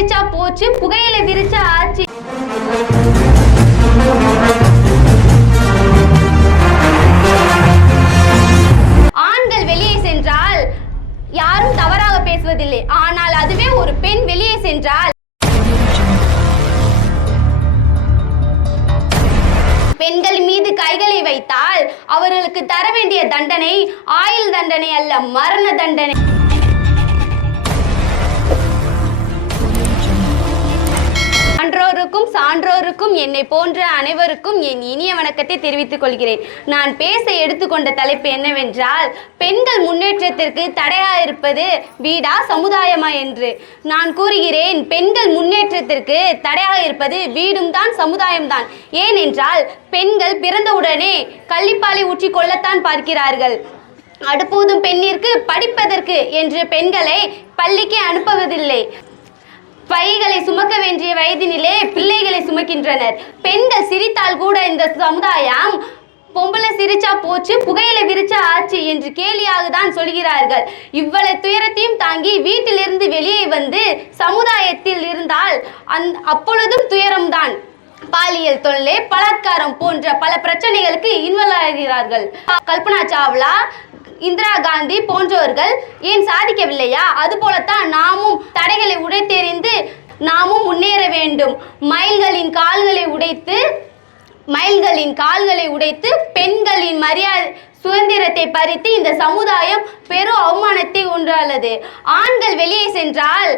விரிச்சா போச்சு புகையில விரிச்சா ஆச்சு. ஆண்கள் வெளியே சென்றால் யாரும் தவறாக பேசுவதில்லை. ஆனால் அதுவே ஒரு பெண் வெளியே சென்றால் பெண்கள் மீது கைகளை வைத்தால் அவர்களுக்கு தர வேண்டிய தண்டனை ஆயுள் தண்டனை அல்ல மரண தண்டனை. சான்றோருக்கும் என்னை போன்ற அனைவருக்கும் என் இனிய வணக்கத்தை தெரிவித்துக் கொள்கிறேன். நான் பேச எடுத்துக்கொண்ட தலைப்பு என்னவென்றால் பெண்கள் முன்னேற்றத்திற்கு தடையா இருப்பது வீடா சமுதாயமா என்று. நான் கூறுகிறேன் பெண்கள் முன்னேற்றத்திற்கு தடையாக இருப்பது வீடும் தான் சமுதாயம் தான். ஏனென்றால் பெண்கள் பிறந்தவுடனே கள்ளிப்பாலை ஊற்றி கொள்ளத்தான் பார்க்கிறார்கள். அடுப்பூதும் பெண்ணிற்கு படிப்பதற்கு என்று பெண்களை பள்ளிக்கு அனுப்புவதில்லை. பைகளை சுமக்க வேண்டிய வயதினிலே பிள்ளைகளை பெண்கள் சிரித்தால் கூட இந்த சமுதாயம் பொம்பளை சிரிச்சா போச்சு புகையில விரிச்சா ஆச்சு என்று கேலியாக தான் சொல்கிறார்கள். இவ்வளவு துயரத்தையும் தாங்கி வீட்டிலிருந்து வெளியே வந்து சமுதாயத்தில் இருந்தால் அந் அப்பொழுதும் துயரம்தான். பாலியல் தொல்லை பலாத்காரம் போன்ற பல பிரச்சனைகளுக்கு இன்வால்வ் ஆகிறார்கள். கல்பனா சாவ்லா இந்திரா காந்தி போன்றவர்கள் ஏன் சாதிக்கவில்லையா? அதுபோலத்தான் நாமும் தடைகளை உடைத்தெறிந்து நாமும் முன்னேற வேண்டும். மயில்களின் கால்களை உடைத்து மயில்களின் கால்களை உடைத்து பெண்களின் மரியாதை சுதந்திரத்தை பறித்து இந்த சமுதாயம் பெரும் அவமானத்தை உண்டாளது ஆண்கள் வெளியே சென்றால்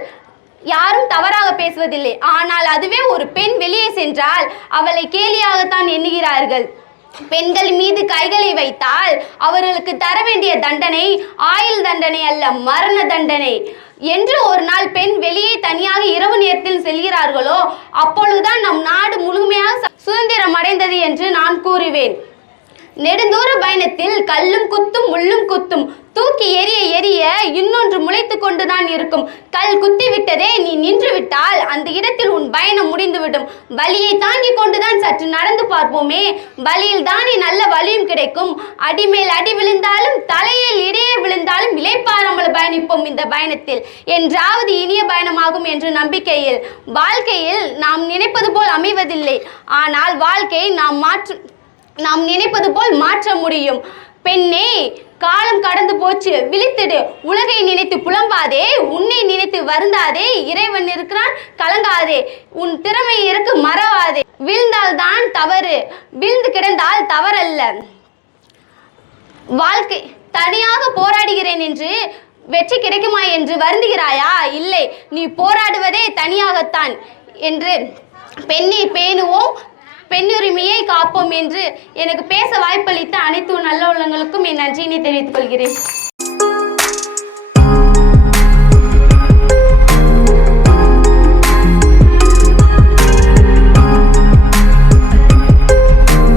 யாரும் தவறாக பேசுவதில்லை. ஆனால் அதுவே ஒரு பெண் வெளியே சென்றால் அவளை கேலியாகத்தான் எண்ணுகிறார்கள். பெண்கள் மீது கைகளை வைத்தால் அவர்களுக்கு தர வேண்டிய தண்டனை ஆயுள் தண்டனை அல்ல மரண தண்டனை. என்று ஒரு நாள் பெண் வெளியே செல்கிறார்களோ அப்பொழுதுதான் நம் நாடு முழுமையாக சுதந்திரம் அடைந்தது என்று நான் கூறுவேன். நெடுந்தூர பயணத்தில் கல்லும் குத்தும் முள்ளும் குத்தும் தூக்கி எரிய எரிய இன்னொன்று முளைத்து கொண்டுதான் இருக்கும். கல் குத்தி விட்டதே நீ நின்று விட்டால் அந்த இடத்தில் உன் பயணம் முடிந்துவிடும். வலியை தாங்கி கொண்டுதான் சற்று நடந்து பார்ப்போமே. வலியில் தானே நல்ல வலியும் கிடைக்கும். அடிமேல் அடி விழுந்தாலும் இந்த பயணத்தில். என்றாவது இனிய பயணமாகும் என்று நம்பிக்கையில். வாழ்க்கையில் நாம் நினைப்பது போல் அமைவதில்லை. ஆனால் வாழ்க்கையை நாம் மாற்று நாம் நினைப்பது போல் மாற்ற முடியும். பெண்ணே காலம் கடந்து போச்சு. விழித்திடு. உலகை நினைத்து புலம்பாதே. உன்னை நினைத்து வருந்தாதே. இறைவன் இருக்கிறான். கலங்காதே. உன் திறமை இருக்கு மறவாதே. விழுந்தால்தான் தவறு. விழுந்து கிடந்தால் தவறல்ல. வாழ்க்கை தனியாக போராடுகிறேன் என்று வெற்றி கிடைக்குமா என்று வருந்துகிறாயா? இல்லை நீ போராடுவதே தனியாகத்தான் என்று பெண்ணை பேணுவோம் பெண்ணுரிமையை காப்போம் என்று எனக்கு பேச வாய்ப்பளித்த அனைத்து நல்ல உள்ளங்களுக்கும் என் நன்றியினை தெரிவித்துக் கொள்கிறேன்.